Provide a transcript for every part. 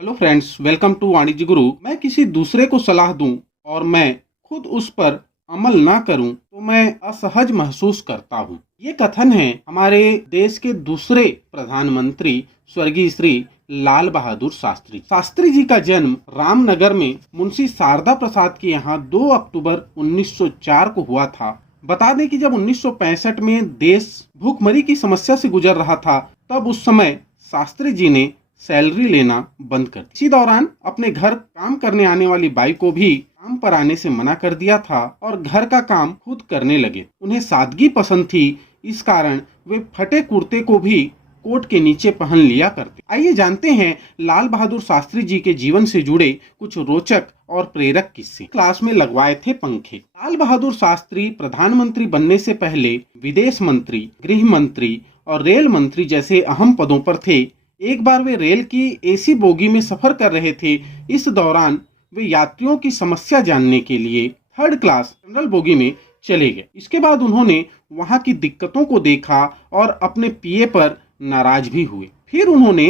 Hello friends, welcome to वाणिज्य गुरु। मैं किसी दूसरे को सलाह दूं और मैं खुद उस पर अमल ना करूं तो मैं असहज महसूस करता हूं। ये कथन है हमारे देश के दूसरे प्रधानमंत्री स्वर्गीय श्री लाल बहादुर शास्त्री। शास्त्री जी का जन्म रामनगर में मुंशी शारदा प्रसाद के यहाँ 2 अक्टूबर 1904 को हुआ था। बता दें कि जब 1965 में देश भूखमरी की समस्या से गुजर रहा था, तब उस समय शास्त्री जी ने सैलरी लेना बंद कर दी। इसी दौरान अपने घर काम करने आने वाली बाई को भी काम पर आने से मना कर दिया था और घर का काम खुद करने लगे। उन्हें सादगी पसंद थी, इस कारण वे फटे कुर्ते को भी कोट के नीचे पहन लिया करते। आइए जानते हैं लाल बहादुर शास्त्री जी के जीवन से जुड़े कुछ रोचक और प्रेरक किस्से। क्लास में लगवाए थे पंखे। लाल बहादुर शास्त्री प्रधानमंत्री बनने से पहले विदेश मंत्री, गृह मंत्री और रेल मंत्री जैसे अहम पदों पर थे। एक बार वे रेल की एसी बोगी में सफर कर रहे थे। इस दौरान वे यात्रियों की समस्या जानने के लिए 3rd क्लास जनरल बोगी में चले गए। इसके बाद उन्होंने वहां की दिक्कतों को देखा और अपने पीए पर नाराज भी हुए। फिर उन्होंने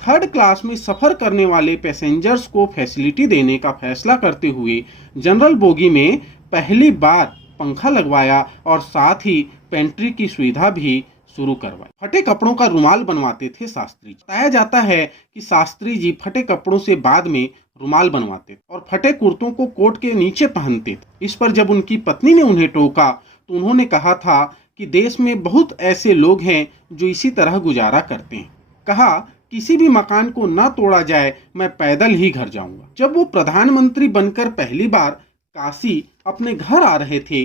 3rd क्लास में सफर करने वाले पैसेंजर्स को फैसिलिटी देने का फैसला करते हुए जनरल बोगी में पहली बार पंखा लगवाया और साथ ही पेंट्री की सुविधा भी शुरू करवाई। फटे कपड़ों का रुमाल बनवाते थे शास्त्री जी। बताया जाता है कि शास्त्री जी फटे कपड़ों से बाद में रुमाल बनवाते थे और फटे कुर्तों को कोट के नीचे पहनते थे। इस पर जब उनकी पत्नी ने उन्हें टोका तो उन्होंने कहा था कि देश में बहुत ऐसे लोग हैं जो इसी तरह गुजारा करते हैं। कहा, किसी भी मकान को न तोड़ा जाए, मैं पैदल ही घर जाऊंगा। जब वो प्रधानमंत्री बनकर पहली बार काशी अपने घर आ रहे थे,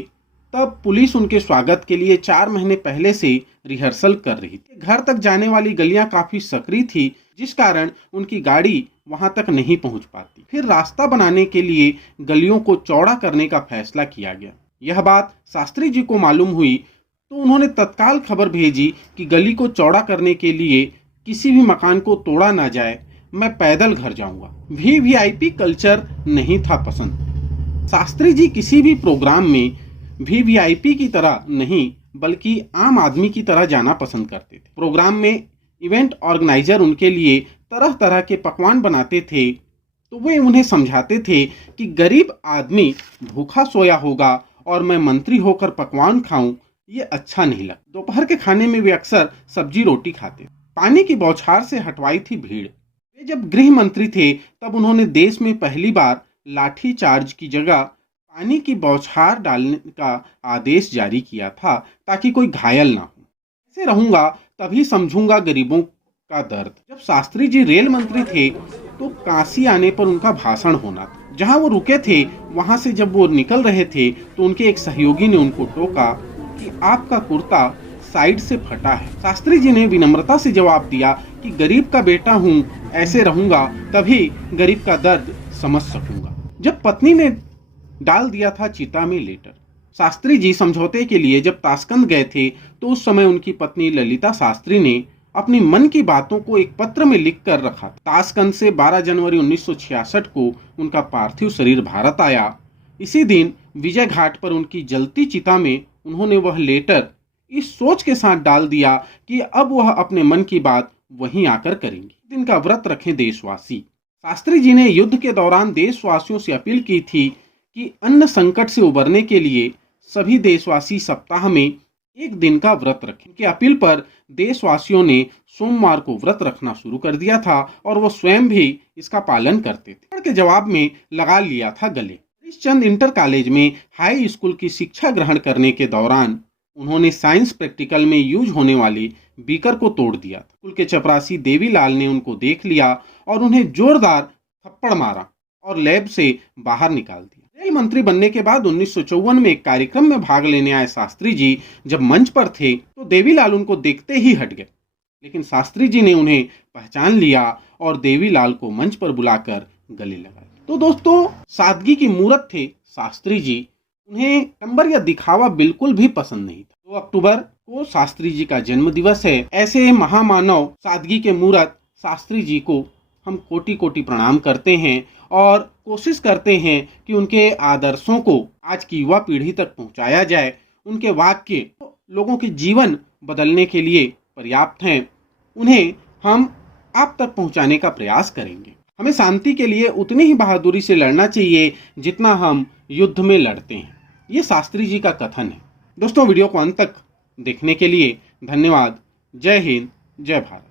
तब पुलिस उनके स्वागत के लिए 4 महीने पहले से रिहर्सल कर रही थी। घर तक जाने वाली गलियां काफी सकरी थी, जिस कारण उनकी गाड़ी वहां तक नहीं पहुंच पाती। फिर रास्ता बनाने के लिए गलियों को चौड़ा करने का फैसला किया गया। यह बात शास्त्री जी को मालूम हुई तो उन्होंने तत्काल खबर भेजी कि गली को चौड़ा करने के लिए किसी भी मकान को तोड़ा ना जाए, मैं पैदल घर जाऊंगा। वीवीआईपी कल्चर नहीं था पसंद। शास्त्री जी किसी भी प्रोग्राम में वीवीआईपी की तरह नहीं बल्कि आम आदमी की तरह जाना पसंद करते थे। प्रोग्राम में इवेंट ऑर्गेनाइजर उनके लिए तरह तरह के पकवान बनाते थे तो वे उन्हें समझाते थे कि गरीब आदमी भूखा सोया होगा और मैं मंत्री होकर पकवान खाऊं, ये अच्छा नहीं लगता। दोपहर के खाने में वे अक्सर सब्जी रोटी खाते। पानी की बौछार से हटवाई थी भीड़। वे जब गृह मंत्री थे तब उन्होंने देश में पहली बार लाठी चार्ज की जगह पानी की बौछार डालने का आदेश जारी किया था ताकि कोई घायल ना हो। ऐसे रहूंगा तभी समझूंगा गरीबों का दर्द। जब शास्त्री जी रेल मंत्री थे तो काशी आने पर उनका भाषण होना था। जहां वो रुके थे वहां से जब वो निकल रहे थे तो उनके एक सहयोगी ने उनको टोका कि आपका कुर्ता साइड से फटा है। शास्त्री जी ने विनम्रता से जवाब दिया कि गरीब का बेटा हूँ, ऐसे रहूंगा तभी गरीब का दर्द समझ सकूंगा। जब पत्नी ने डाल दिया था चिता में लेटर। शास्त्री जी समझौते के लिए जब ताशकंद गए थे तो उस समय उनकी पत्नी ललिता शास्त्री ने अपनी मन की बातों को एक पत्र में लिख कर रखा। ताशकंद से 12 जनवरी 1966 को उनका पार्थिव शरीर भारत आया। इसी दिन विजय घाट पर उनकी जलती चिता में उन्होंने वह लेटर इस सोच के साथ डाल दिया कि अब वह अपने मन की बात वहीं आकर करेंगे। दिन का व्रत रखें देशवासी। शास्त्री जी ने युद्ध के दौरान देशवासियों से अपील की थी कि अन्न संकट से उबरने के लिए सभी देशवासी सप्ताह में एक दिन का व्रत रखें। उनकी अपील पर देशवासियों ने सोमवार को व्रत रखना शुरू कर दिया था और वो स्वयं भी इसका पालन करते थे। के जवाब में लगा लिया था गले। हरिश्चंद्र इंटर कॉलेज में हाई स्कूल की शिक्षा ग्रहण करने के दौरान उन्होंने साइंस प्रैक्टिकल में यूज होने वाले बीकर को तोड़ दिया। स्कूल के चपरासी देवीलाल ने उनको देख लिया और उन्हें जोरदार थप्पड़ मारा और लैब से बाहर निकाल दिया। रेल मंत्री बनने के बाद 1954 में एक कार्यक्रम में भाग लेने आए शास्त्री जी जब मंच पर थे तो देवीलाल उनको देखते ही हट गए, लेकिन शास्त्री जी ने उन्हें पहचान लिया और देवीलाल को मंच पर बुलाकर गले लगाया। तो दोस्तों, सादगी की मूरत थे शास्त्री जी। उन्हें नंबर या दिखावा बिल्कुल भी पसंद नहीं था। 2 अक्टूबर को शास्त्री जी का जन्म दिवस है। ऐसे महामानव सादगी के मूरत शास्त्री जी को हम कोटि कोटि प्रणाम करते हैं और कोशिश करते हैं कि उनके आदर्शों को आज की युवा पीढ़ी तक पहुंचाया जाए। उनके वाक्य लोगों के जीवन बदलने के लिए पर्याप्त हैं। उन्हें हम आप तक पहुंचाने का प्रयास करेंगे। हमें शांति के लिए उतनी ही बहादुरी से लड़ना चाहिए जितना हम युद्ध में लड़ते हैं। ये शास्त्री जी का कथन है। दोस्तों, वीडियो को अंत तक देखने के लिए धन्यवाद। जय हिंद, जय भारत।